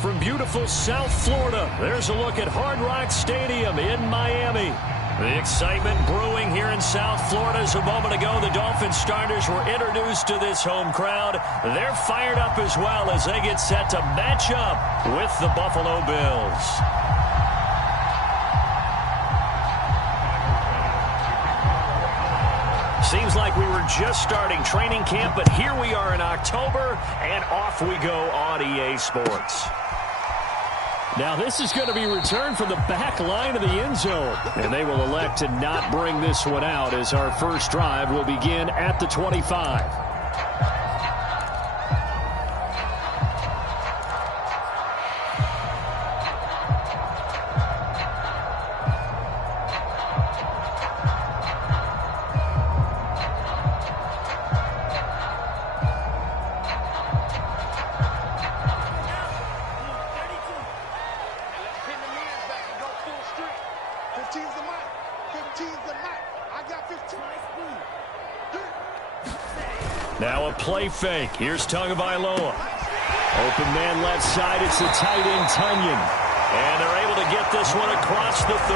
from beautiful South Florida. There's a look at Hard Rock Stadium in Miami. The excitement brewing here in South Florida as a moment ago. The Dolphins starters were introduced to this home crowd. They're fired up as well as they get set to match up with the Buffalo Bills. Seems like we were just starting training camp, but here we are in October, and off we go on EA Sports. Now this is going to be returned from the back line of the end zone. And they will elect to not bring this one out as our first drive will begin at the 25. Now a play fake. Here's Tagovailoa. Open man left side. It's the tight end, Tunyon. And they're able to get this one across the 35.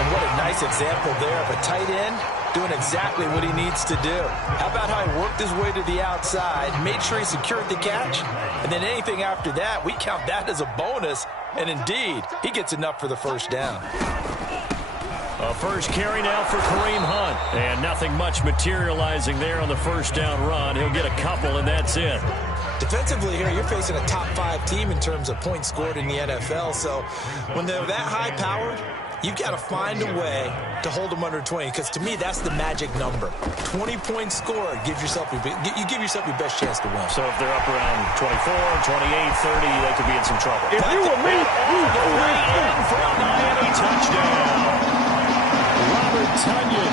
And what a nice example there of a tight end doing exactly what he needs to do. How about how he worked his way to the outside, made sure he secured the catch, and then anything after that, we count that as a bonus. And indeed, he gets enough for the first down. A first carry now for Kareem Hunt. And nothing much materializing there on the first down run. He'll get a couple, and that's it. Defensively here, you're facing a top-5 team in terms of points scored in the NFL. So when they're that high-powered, you've got to find a way to hold them under 20. Because to me, that's the magic number. 20 points scored, you give yourself your best chance to win. So if they're up around 24, 28, 30, they could be in some trouble. If you were me, in for a Miami touchdown. Robert Tunyon,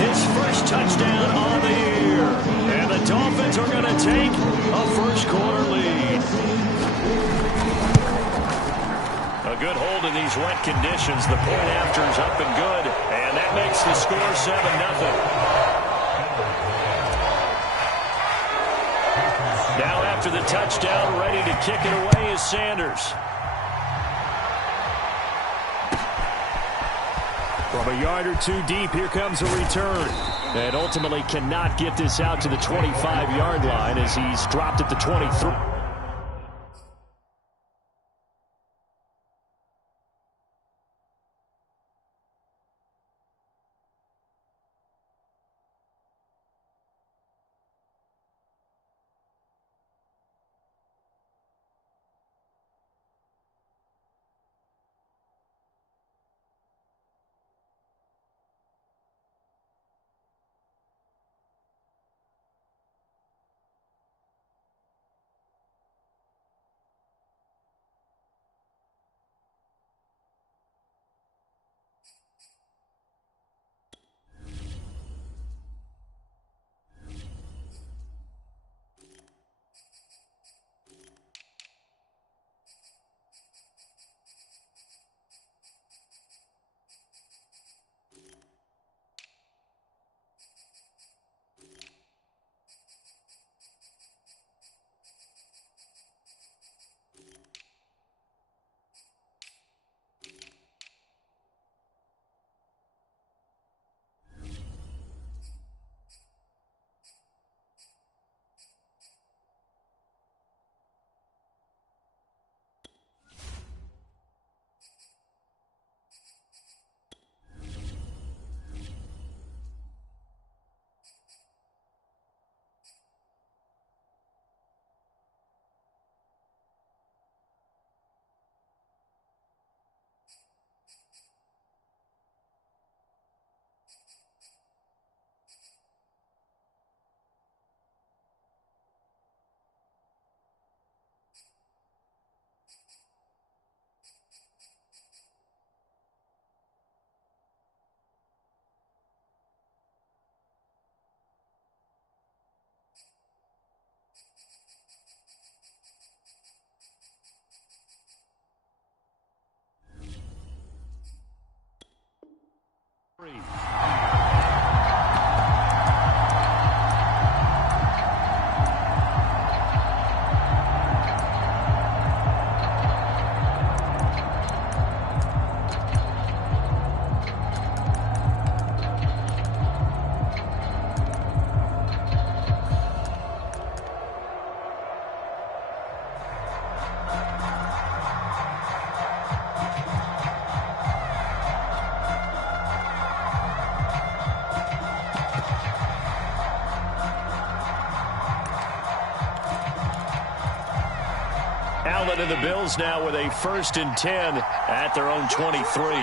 his first touchdown on the year. And the Dolphins are going to take a first-quarter lead. A good hold in these wet conditions. The point after is up and good. And that makes the score 7-0. Now after the touchdown, ready to kick it away is Sanders. From a yard or two deep, here comes a return. And ultimately cannot get this out to the 25-yard line as he's dropped at the 23. silent, and the Bills now with a 1st and 10 at their own 23.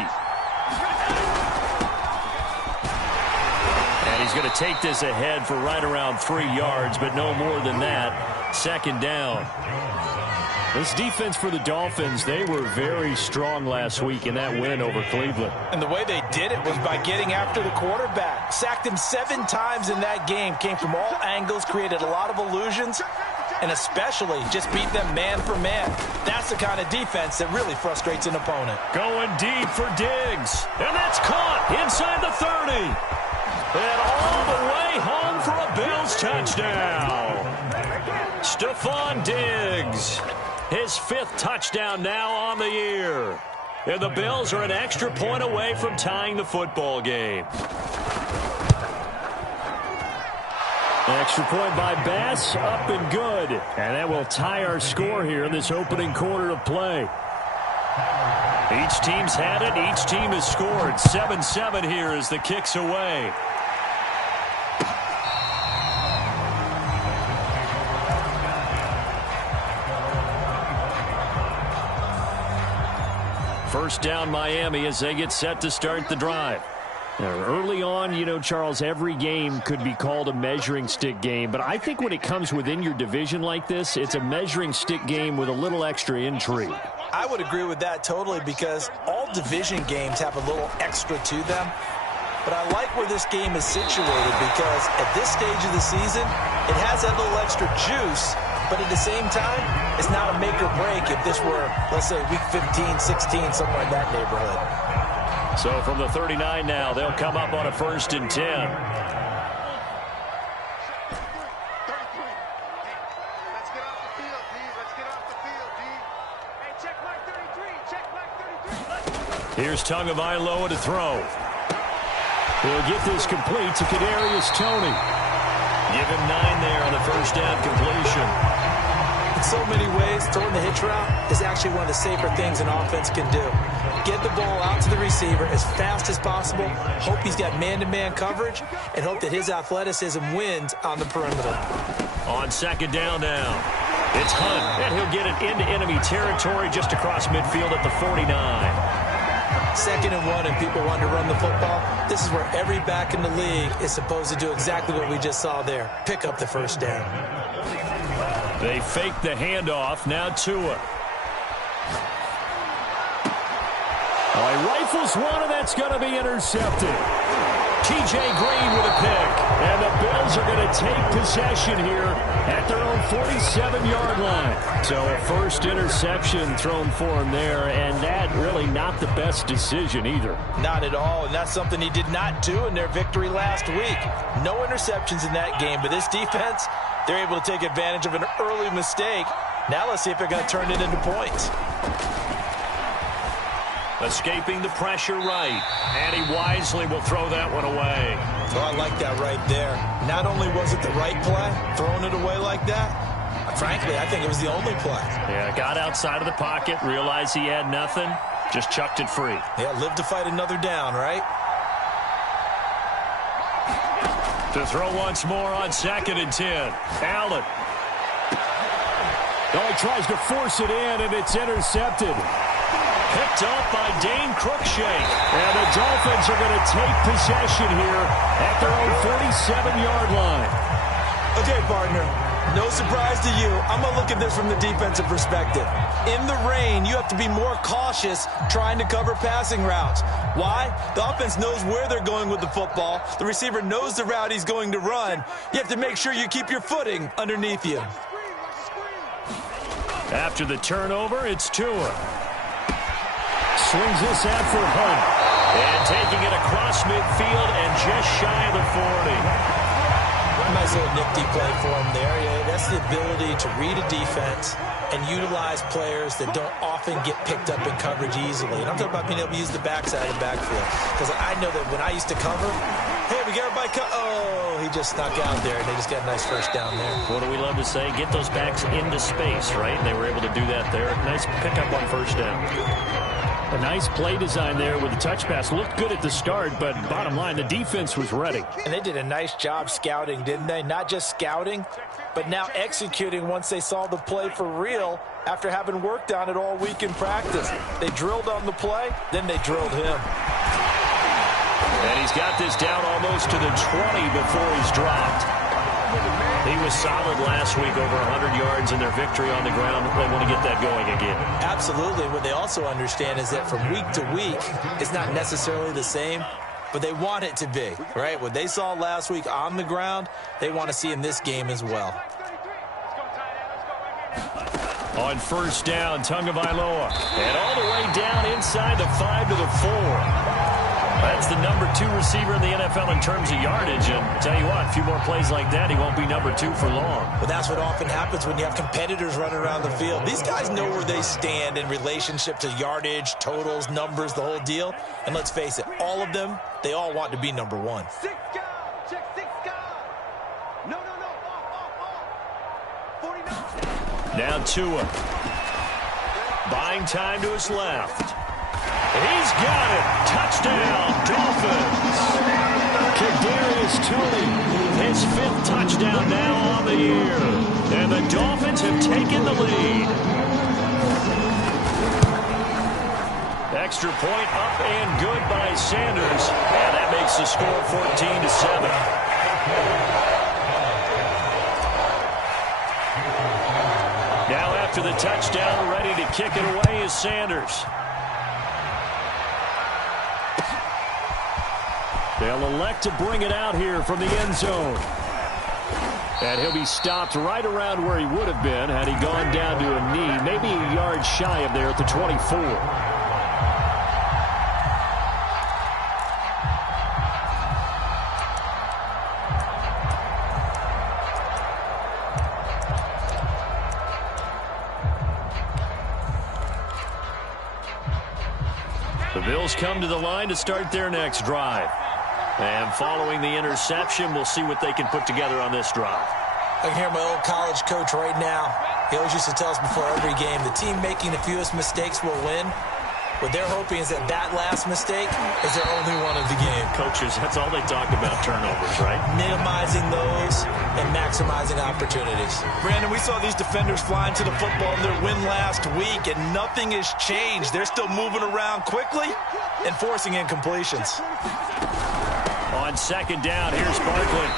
And he's going to take this ahead for right around 3 yards, but no more than that. 2nd down. This defense for the Dolphins, they were very strong last week in that win over Cleveland. And the way they did it was by getting after the quarterback. Sacked him 7 times in that game. Came from all angles, created a lot of illusions, and especially just beat them man for man. That's the kind of defense that really frustrates an opponent. Going deep for Diggs. And that's caught inside the 30. And all the way home for a Bills touchdown. Stephon Diggs. His 5th touchdown now on the year. And the Bills are an extra point away from tying the football game. Extra point by Bass, up and good. And that will tie our score here in this opening quarter of play. Each team's had it. Each team has scored. 7-7 here as the kick's away. First down Miami as they get set to start the drive. Now, early on, you know, Charles, every game could be called a measuring stick game. But I think when it comes within your division like this, it's a measuring stick game with a little extra intrigue. I would agree with that totally because all division games have a little extra to them. But I like where this game is situated because at this stage of the season, it has that little extra juice. But at the same time, it's not a make or break if this were, let's say, week 15, 16, somewhere in that neighborhood. So from the 39 now, they'll come up on a 1st and 10. Let's get off the field, D. Let's get off the field, D. Hey, check mark 33. Check mark 33. Here's Tagovailoa to throw. He'll get this complete to Kadarius Toney. Give him 9 there on the 1st down completion. In so many ways, throwing the hitch route is actually one of the safer things an offense can do. Get the ball out to the receiver as fast as possible, hope he's got man-to-man coverage, and hope that his athleticism wins on the perimeter. On 2nd down now, it's Hunt, and he'll get it into enemy territory just across midfield at the 49. 2nd and 1, and people want to run the football. This is where every back in the league is supposed to do exactly what we just saw there. Pick up the 1st down. They fake the handoff. Now Tua. Oh, he rifles one, and that's going to be intercepted. T.J. Green with a pick. And the Bills are going to take possession here at their own 47-yard line. So a 1st interception thrown for him there, and that really not the best decision either. Not at all, and that's something he did not do in their victory last week. No interceptions in that game, but this defense, they're able to take advantage of an early mistake. Now let's see if they're going to turn it into points. Escaping the pressure right. And he wisely will throw that one away. Oh, I like that right there. Not only was it the right play, throwing it away like that, frankly, I think it was the only play. Yeah, got outside of the pocket, realized he had nothing, just chucked it free. Yeah, live to fight another down, right? To throw once more on 2nd and 10. Allen. Oh, he tries to force it in, and it's intercepted. Picked up by Dane Cruikshank. And the Dolphins are going to take possession here at their own 47-yard line. Okay, partner, no surprise to you. I'm going to look at this from the defensive perspective. In the rain, you have to be more cautious trying to cover passing routes. Why? The offense knows where they're going with the football. The receiver knows the route he's going to run. You have to make sure you keep your footing underneath you. After the turnover, it's Tua. Swings this out for Hunt. And taking it across midfield and just shy of the 40. Nice little nifty play for him there. Yeah, that's the ability to read a defense and utilize players that don't often get picked up in coverage easily. And I'm talking about being able to use the backside of the backfield. Because I know that when I used to cover, hey, we got everybody oh, he just snuck out there, and they just got a nice 1st down there. What do we love to say? Get those backs into space, right? And they were able to do that there. Nice pickup on 1st down. A nice play design there with the touch pass. Looked good at the start, but bottom line, the defense was ready. And they did a nice job scouting, didn't they? Not just scouting, but now executing once they saw the play for real after having worked on it all week in practice. They drilled on the play, then they drilled him. And he's got this down almost to the 20 before he's dropped. He was solid last week, over 100 yards in their victory on the ground. They want to get that going again. Absolutely. What they also understand is that from week to week, it's not necessarily the same, but they want it to be, right? What they saw last week on the ground, they want to see in this game as well. On first down, Tagovailoa. And all the way down inside the 5 to the 4. That's the number 2 receiver in the NFL in terms of yardage. And tell you what, a few more plays like that, he won't be number 2 for long. Well, that's what often happens when you have competitors running around the field. These guys know where they stand in relationship to yardage, totals, numbers, the whole deal. And let's face it, all of them, they all want to be number 1. 6 guard. Check 6 guard. No. Off. 49. Now Tua. Buying time to his left. He's got it. Touchdown, Dolphins. Kadarius Toney, his 5th touchdown now on the year. And the Dolphins have taken the lead. Extra point up and good by Sanders. And that makes the score 14-7. Now after the touchdown, ready to kick it away is Sanders. They'll elect to bring it out here from the end zone. And he'll be stopped right around where he would have been had he gone down to a knee, maybe a yard shy of there at the 24. The Bills come to the line to start their next drive. And following the interception, we'll see what they can put together on this drive. I can hear my old college coach right now. He always used to tell us before every game, the team making the fewest mistakes will win. What they're hoping is that that last mistake is their only one of the game. Coaches, that's all they talk about, turnovers, right? Minimizing those and maximizing opportunities. Brandon, we saw these defenders flying to the football in their win last week, and nothing has changed. They're still moving around quickly and forcing incompletions. On second down, here's Barkley.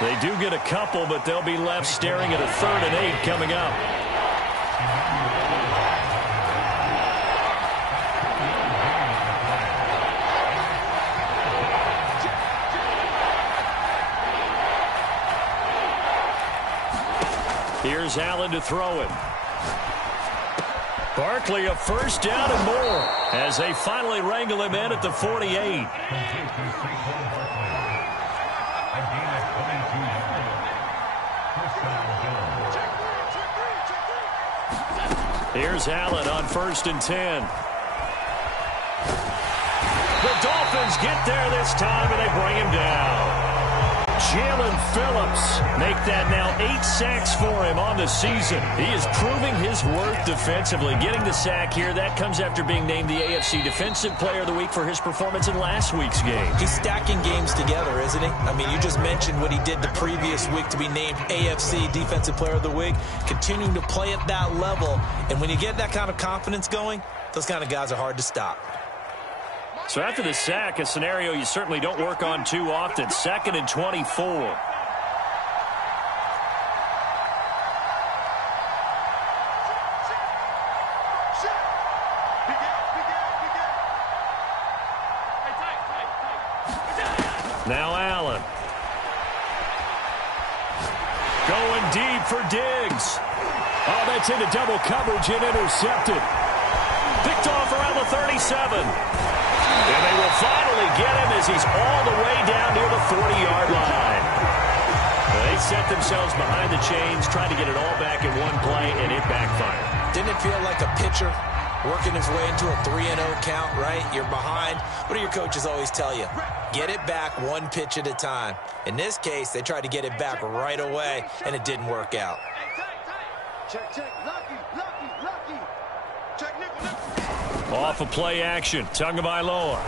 They do get a couple, but they'll be left staring at a 3rd and 8 coming up. Here's Allen to throw it. Barkley a first down and more as they finally wrangle him in at the 48. Here's Allen on 1st and 10. The Dolphins get there this time, and they bring him down. Jalen Phillips make that now 8 sacks for him on the season. He is proving his worth defensively. Getting the sack here, that comes after being named the AFC Defensive Player of the Week for his performance in last week's game. He's stacking games together, isn't he? I mean, you just mentioned what he did the previous week to be named AFC Defensive Player of the Week, continuing to play at that level. And when you get that kind of confidence going, those kind of guys are hard to stop. So after the sack, a scenario you certainly don't work on too often. 2nd and 24. Now Allen. Going deep for Diggs. Oh, that's into double coverage and intercepted. Picked off around the 37. And they will finally get him as he's all the way down near the 40-yard line. They set themselves behind the chains, trying to get it all back in one play, and it backfired. Didn't it feel like a pitcher working his way into a 3-0 count, right? You're behind. What do your coaches always tell you? Get it back one pitch at a time. In this case, they tried to get it back right away, and it didn't work out. Check. Lucky. Check, nickel. Off of play action, Tagovailoa.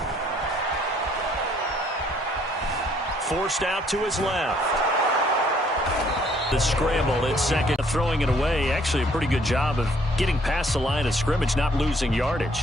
Forced out to his left. The scramble at second, throwing it away. Actually a pretty good job of getting past the line of scrimmage, not losing yardage.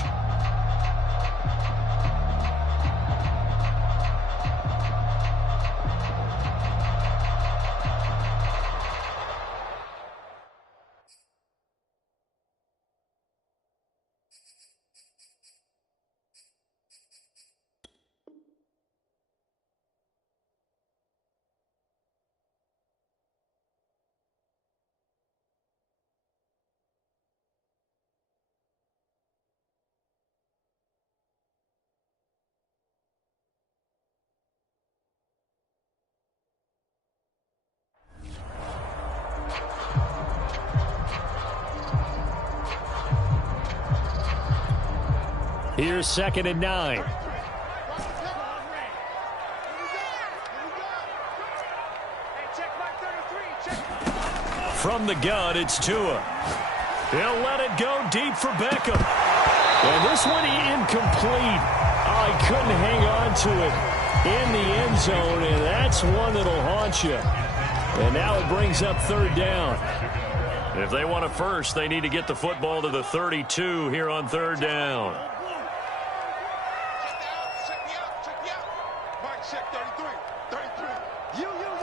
Here's 2nd and 9. From the gun, it's Tua. He'll let it go deep for Beckham. And this one incomplete. Oh, he couldn't hang on to it in the end zone, and that's one that'll haunt you. And now it brings up 3rd down. If they want a first, they need to get the football to the 32 here on 3rd down. Check me out. Mike, check 33. 33. You.